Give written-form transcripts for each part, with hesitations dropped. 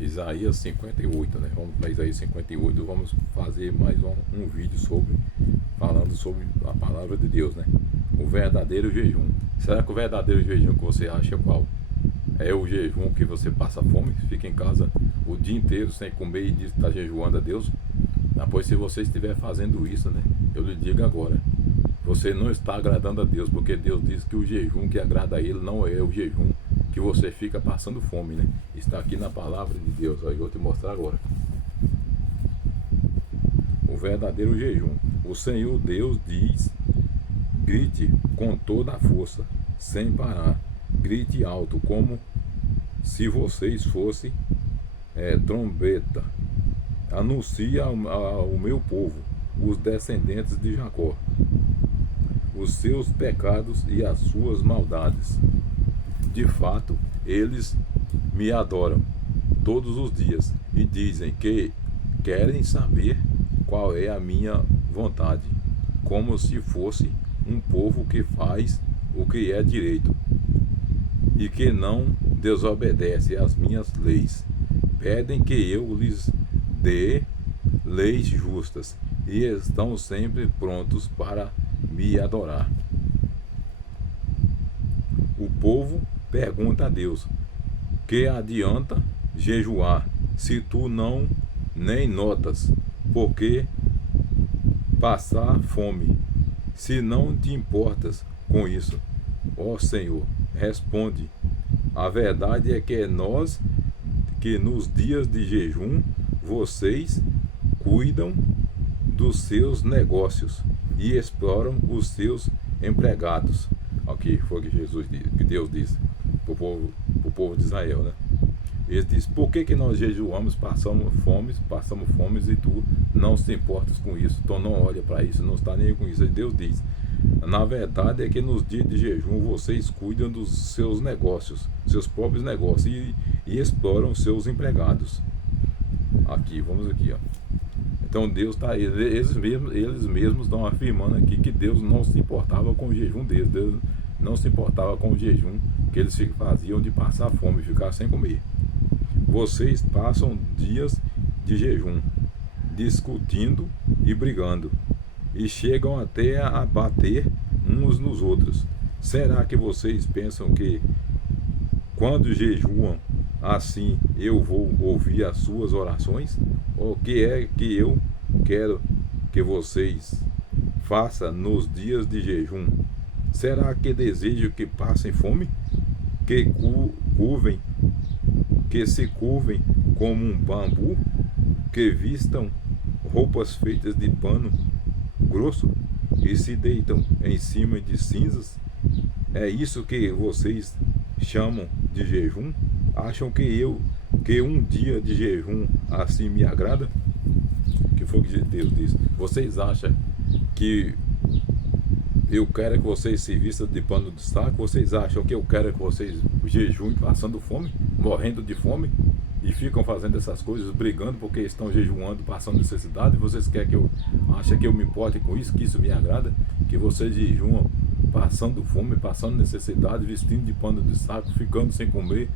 Isaías 58, né? Vamos para Isaías 58, vamos fazer mais um vídeo falando sobre a palavra de Deus, né? O verdadeiro jejum. Será que o verdadeiro jejum que você acha é qual? É o jejum que você passa fome, fica em casa o dia inteiro sem comer e diz que está jejuando a Deus? Pois se você estiver fazendo isso, né? Eu lhe digo agora, você não está agradando a Deus, porque Deus diz que o jejum que agrada a Ele não é o jejum que você fica passando fome, né? Está aqui na palavra de Deus, aí eu vou te mostrar agora. O verdadeiro jejum. O Senhor Deus diz: grite com toda a força, sem parar. Grite alto, como se vocês fossem trombeta. Anuncie ao meu povo, os descendentes de Jacó, os seus pecados e as suas maldades. De fato, eles me adoram todos os dias e dizem que querem saber qual é a minha vontade, como se fosse um povo que faz o que é direito e que não desobedece às minhas leis. Pedem que eu lhes dê leis justas e estão sempre prontos para me adorar. O povo pergunta a Deus: que adianta jejuar se tu não nem notas? Por que passar fome, se não te importas com isso? Ó Senhor, responde. A verdade é que nos dias de jejum, vocês cuidam dos seus negócios e exploram os seus empregados. Aqui foi o que Deus disse para o povo de Israel, né? Ele diz: por que nós jejuamos, passamos fome e tu não se importas com isso? Então não olha para isso, não está nem com isso. Aí Deus diz: na verdade é que nos dias de jejum vocês cuidam dos seus negócios, seus próprios negócios, e exploram seus empregados. Aqui, vamos aqui, ó. Então Deus está, eles mesmos estão afirmando aqui que Deus não se importava com o jejum deles. Deus não se importava com o jejum que eles faziam de passar fome, ficar sem comer. Vocês passam dias de jejum, discutindo e brigando, e chegam até a bater uns nos outros. Será que vocês pensam que quando jejuam assim eu vou ouvir as suas orações? O que é que eu quero que vocês façam nos dias de jejum? Será que desejo que passem fome? Que se curvem como um bambu? Que vistam roupas feitas de pano grosso e se deitam em cima de cinzas? É isso que vocês chamam de jejum? Acham que um dia de jejum assim me agrada? Que foi o que Deus disse. Vocês acham que eu quero que vocês se vistam de pano de saco? Vocês acham que eu quero que vocês jejuem passando fome, morrendo de fome, e ficam fazendo essas coisas, brigando porque estão jejuando, passando necessidade? Vocês querem que eu ache que eu me importe com isso, que isso me agrada? Que vocês jejuam passando fome, passando necessidade, vestindo de pano de saco, ficando sem comer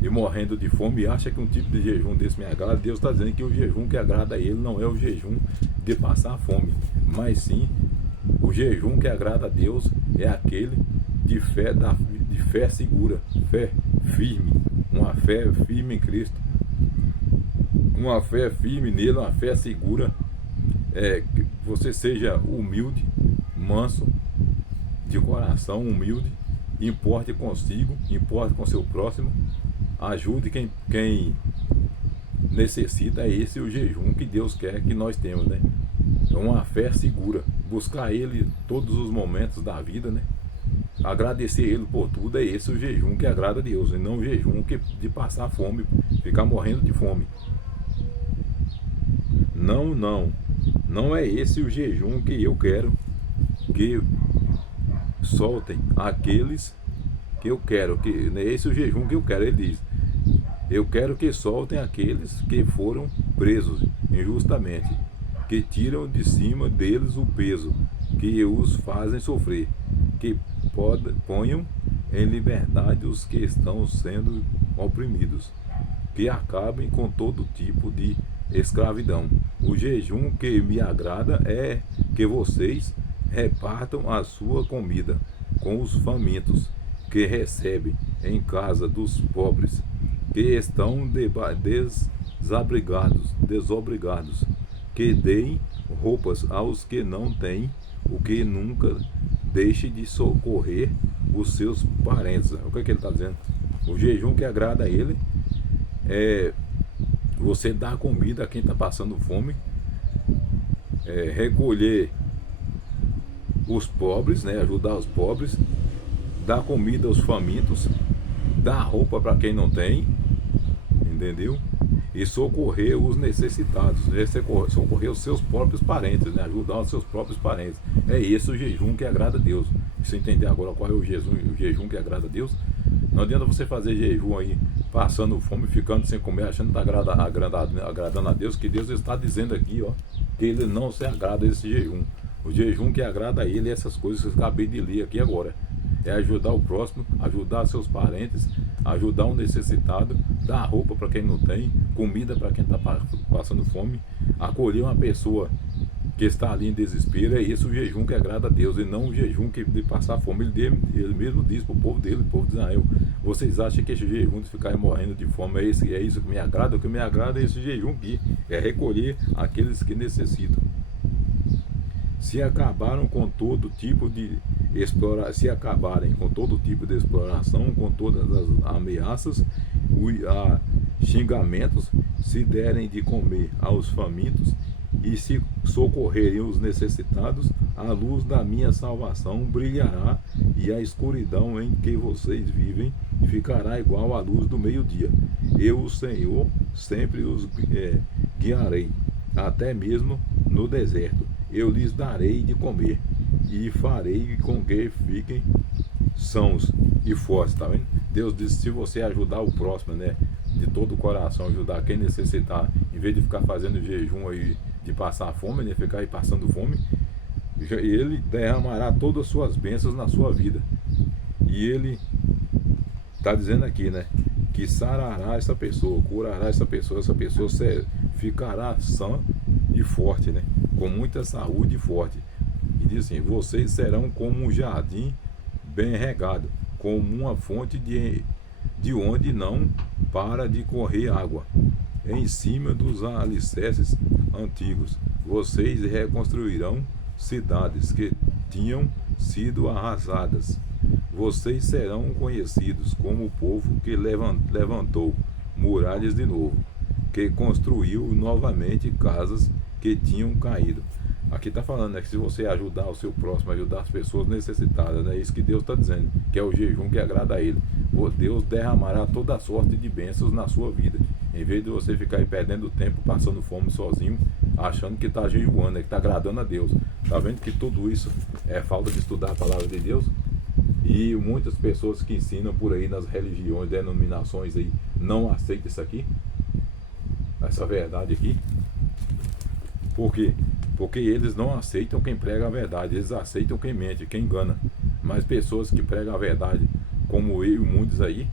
e morrendo de fome, e acha que um tipo de jejum desse me agrada? Deus está dizendo que o jejum que agrada a Ele não é o jejum de passar fome, mas sim o jejum que agrada a Deus é aquele de fé segura, fé firme, uma fé firme em Cristo, uma fé firme nele, uma fé segura. Que você seja humilde, manso, de coração humilde, importe consigo, importe com seu próximo, ajude quem necessita. É esse o jejum que Deus quer que nós temos, né? É uma fé segura, buscar Ele todos os momentos da vida, né? Agradecer Ele por tudo. É esse o jejum que agrada a Deus, e não o jejum de passar fome, ficar morrendo de fome. Não é esse o jejum que eu quero que soltem aqueles que eu quero, que é esse o jejum que eu quero. Ele diz: eu quero que soltem aqueles que foram presos injustamente, que tiram de cima deles o peso, que os fazem sofrer, que ponham em liberdade os que estão sendo oprimidos, que acabem com todo tipo de escravidão. O jejum que me agrada é que vocês repartam a sua comida com os famintos, que recebem em casa dos pobres, que estão desobrigados, que deem roupas aos que não têm, o que nunca deixe de socorrer os seus parentes. O que ele está dizendo? O jejum que agrada a ele é você dar comida a quem está passando fome, recolher os pobres, né, ajudar os pobres, dar comida aos famintos, dar roupa para quem não tem, entendeu? E socorrer os necessitados, né? Socorrer os seus próprios parentes, né? Ajudar os seus próprios parentes. É esse o jejum que agrada a Deus. Você entender agora qual é o jejum que agrada a Deus? Não adianta você fazer jejum aí, passando fome, ficando sem comer, achando que está agradando a Deus, que Deus está dizendo aqui, ó, que Ele não se agrada desse jejum. O jejum que agrada a Ele é essas coisas que eu acabei de ler aqui agora. É ajudar o próximo, ajudar seus parentes, ajudar o necessitado, dar roupa para quem não tem, comida para quem está passando fome, acolher uma pessoa que está ali em desespero. É esse o jejum que agrada a Deus, e não o jejum que de passar fome. Ele mesmo diz para o povo dele, o povo de Israel: vocês acham que esse jejum de ficar morrendo de fome é isso que me agrada? O que me agrada é esse jejum aqui, é recolher aqueles que necessitam. Se acabarem com todo tipo de exploração, com todas as ameaças, xingamentos, se derem de comer aos famintos e se socorrerem os necessitados, a luz da minha salvação brilhará, e a escuridão em que vocês vivem ficará igual à luz do meio-dia. Eu, o Senhor, sempre os guiarei, até mesmo no deserto. Eu lhes darei de comer e farei com que fiquem sãos e fortes, tá vendo? Deus diz: se você ajudar o próximo, né, de todo o coração, ajudar quem necessitar, em vez de ficar fazendo jejum aí, de passar fome, né, ficar aí passando fome, Ele derramará todas as suas bênçãos na sua vida. E Ele está dizendo aqui, né, que sarará essa pessoa, curará essa pessoa ficará sã e forte, né, com muita saúde e forte. E diz assim: vocês serão como um jardim bem regado, como uma fonte de onde não para de correr água, em cima dos alicerces antigos. Vocês reconstruirão cidades que tinham sido arrasadas. Vocês serão conhecidos como o povo que levantou muralhas de novo, que construiu novamente casas que tinham caído. Aqui está falando, né, que se você ajudar o seu próximo, ajudar as pessoas necessitadas, é isso que Deus está dizendo, que é o jejum que agrada a Ele. Deus derramará toda a sorte de bênçãos na sua vida, em vez de você ficar aí perdendo tempo, passando fome sozinho, achando que está jejuando, que está agradando a Deus. Está vendo que tudo isso é falta de estudar a palavra de Deus? E muitas pessoas que ensinam por aí nas religiões, denominações aí, não aceitam isso aqui, essa verdade aqui. Por quê? Porque eles não aceitam quem prega a verdade, eles aceitam quem mente, quem engana. Mas pessoas que pregam a verdade, como eu e muitos aí,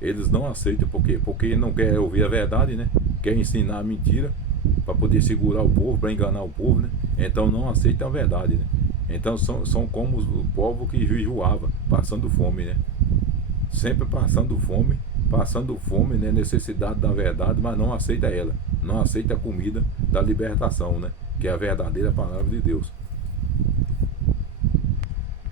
eles não aceitam. Por quê? Porque não quer ouvir a verdade, né? Quer ensinar a mentira para poder segurar o povo, para enganar o povo, né? Então não aceitam a verdade, né? Então são como o povo que jejuava, passando fome, né? Sempre passando fome, né? Necessidade da verdade, mas não aceita ela. Não aceita a comida da libertação, né? Que é a verdadeira palavra de Deus.